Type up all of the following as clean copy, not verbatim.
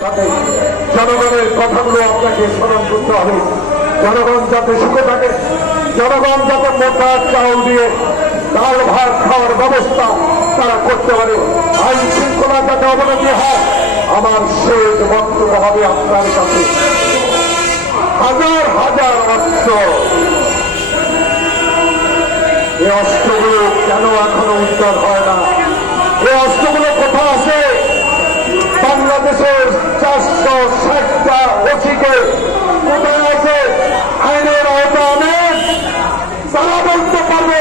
জনগণের কথাগুলো আপনাকে স্মরণ করতে হবে। জনগণ যাতে সুখে থাকে, জনগণ যাতে মোটা চাউল দিয়ে ডাল ভাত খাওয়ার ব্যবস্থা তারা করতে পারে, আইন শৃঙ্খলা যাতে অবনতি হয়। আমার শেষ বক্তব্য হবে আপনার কাছে, হাজার হাজার অস্ত্র, এই অস্ত্রগুলো কেন এখনো উদ্ধার হয় না? এই অস্ত্রগুলো কোথায় আছে? বাংলাদেশের 460টা ওসিকে কোথায় আছে? আইনের আওতা অনেক, তারা বলতে পারবে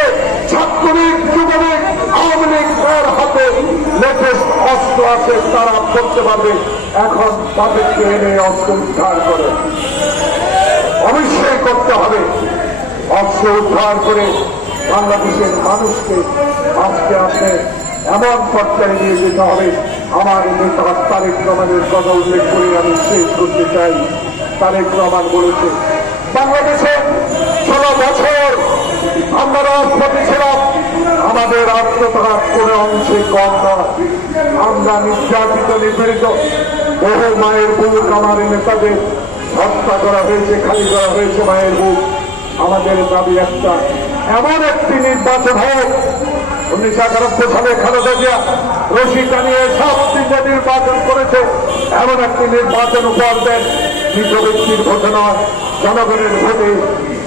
ছাত্রলীগ, যুবলীগ, আওয়ামী লীগ কার হাতে লেটেস্ট অস্ত্র আছে, তারা করতে পারবে। এখন তাদেরকে এনে অস্ত্র উদ্ধার করে অবশ্যই করতে হবে। অস্ত্র উদ্ধার করে বাংলাদেশের মানুষকে আজকে আপনি এমন পর্যায়ে নিয়ে যেতে হবে। আমার নেতা তারেক রহমানের কথা উল্লেখ করে আমি শেষ করতে চাই। তারেক রহমান বলেছে, বাংলাদেশে 16 বছর আমরা রাজপথে ছিলাম, আমাদের আত্মঘাত কোনো অংশে কম নয়। আমরা নির্যাতিত, নিপীড়িত, বহু মায়ের বুক আমার নেতাদের হত্যা করা হয়েছে, খালি করা হয়েছে মায়ের বুক। আমাদের দাবি একটা, এমন একটি নির্বাচন হোক। 1991 সালে খালেদা জিয়া রশি টানিয়ে শাহাবুদ্দিন যে নির্বাচন করেছে, এমন একটি নির্বাচন উপহার দেন। মৃত ব্যক্তির ভোটে নয়, জনগণের ভোটে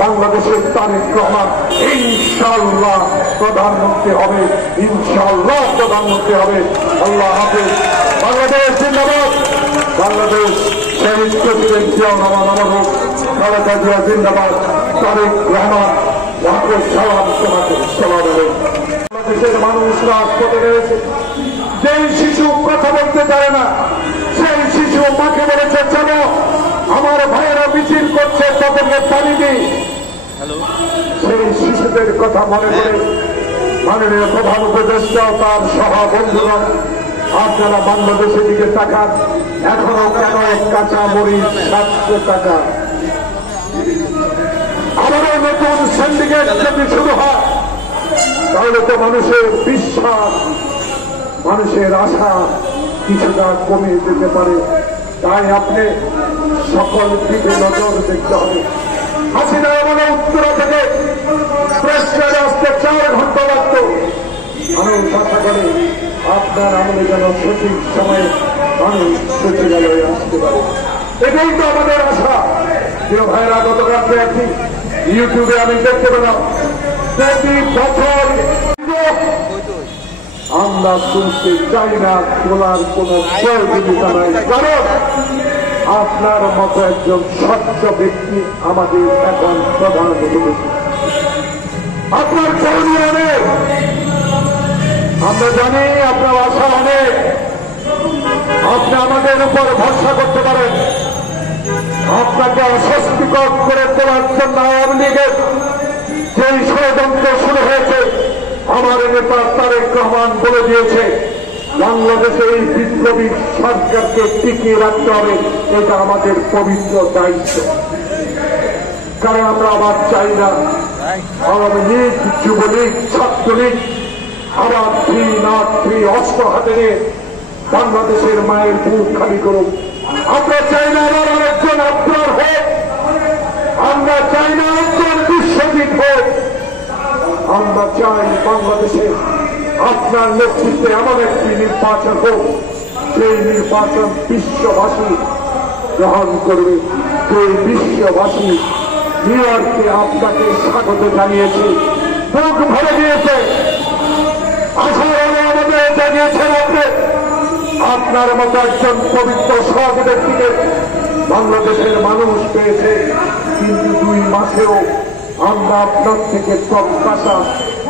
বাংলাদেশের তারেক রহমান ইনশাআল্লাহ প্রধানমন্ত্রী হবে, ইনশাআল্লাহ প্রধানমন্ত্রী হবে। আল্লাহ হাফেজ। বাংলাদেশ জিন্দাবাদ। বাংলাদেশ শহীদ প্রেসিডেন্ট জিয়াউর রহমান অমর হোক। খালেদা জিয়া জিন্দাবাদ। তারেক রহমান সালাম। তোমাকে সালাম। বাংলাদেশের মানুষ রাজপথে রয়েছে। যেই শিশু কথা বলতে পারে না, সেই শিশু মাকে বলেছে, চলো আমার ভাইয়েরা মিছিল করছে, তাদেরকে পানি দিই। সেই শিশুদের কথা মনে করে মাননীয় প্রধান উপদেষ্টা তার সভা বন্ধুরা, আপনারা বাংলাদেশের দিকে তাকান। এখনো কেন কাঁচা মরিচ 700 টাকা? আবারও নতুন সিন্ডিকেট যদি শুরু হয়, তাহলে তো মানুষের বিশ্বাস, মানুষের আশা কিছুটা কমে যেতে পারে। তাই আপনি সকল দিকে নজর দেখতে হবে। হাসিনা মানে উত্তরা থেকে প্রেসক্লাবে আসতে 4 ঘন্টা লাগত। মানুষ আশা করে আপনার আমলে যেন সঠিক সময়ে মানুষ সচিবালয়ে আসতে পারে। এটাই তো আমাদের আশা। প্রিয় ভাইরা, গতকালকে একটি ইউটিউবে আমি দেখতে পেলাম, প্রতি বছর আমরা শুনতে চাই না, তোলার কোন প্রয়োজনীয়তা নাই। কারণ আপনার মতো একজন স্বচ্ছ ব্যক্তি আমাদের এখন প্রধান উপদেষ্টা। আপনার করণীয় অনেক, আমরা জানি আপনার আশা অনেক। আপনি আমাদের উপর ভরসা করতে পারেন। আপনাকে অস্বস্তিকর করে তোলার জন্য আওয়ামী লীগের যেই ষড়যন্ত্র শুরু হয়েছে, আমার নেতা তারেক রহমান বলে দিয়েছে, বাংলাদেশে এই বিপ্লবী সরকারকে টিকিয়ে রাখতে হবে। এটা আমাদের পবিত্র দায়িত্ব। কারণ আমরা আবার চাই না আওয়ামী লীগ, যুবলীগ, ছাত্রলীগ আবার 3 অস্ত্র হাতে নিয়ে বাংলাদেশের মায়ের বুক খালি করুক। আমরা চাই না আবার আরেকজন আপনার হোক। আমরা চাই না আরেকজন বিশ্বজিৎ হোক। আমরা চাই বাংলাদেশে আপনার নেতৃত্বে এমন একটি নির্বাচন হোক, সেই নির্বাচন বিশ্ববাসী গ্রহণ করবে। সেই বিশ্ববাসী নিউ ইয়র্কে আপনাকে স্বাগত জানিয়েছে, বুক ভরে দিয়েছে, আশার আমাদের জানিয়েছেন। আপনি আপনার মতো একজন পবিত্র সৎ ব্যক্তিকে বাংলাদেশের মানুষ পেয়েছে। কিন্তু 2 মাসেও আমরা আপনার থেকে প্রত্যাশা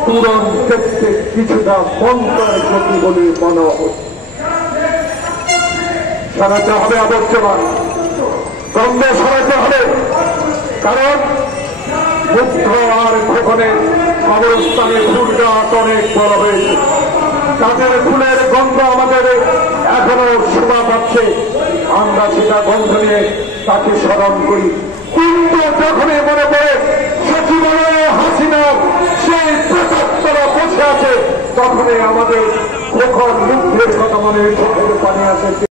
পূরণ দেখতে কিছুটা বন্ধের গতি বলে মনে হচ্ছে। সরাতে হবে আবর্জনা, গন্ধ সরাতে হবে। কারণ মুগ্ধ আর খোকনে কবরস্থানে ফুল গাছ অনেক বড় হয়েছে, তাদের ফুলের গন্ধ আমাদের এখনো শোভা পাচ্ছে। আমরা সেটা গন্ধ নিয়ে তাকে স্মরণ করি। কিন্তু যখনই মনে পড়ে সচিবালয়ে হাসিনার সেই প্রতাপরা বসে আছে, তখনই আমাদের খোকন মুগ্ধের কথা মনে চোখের পানি আসে।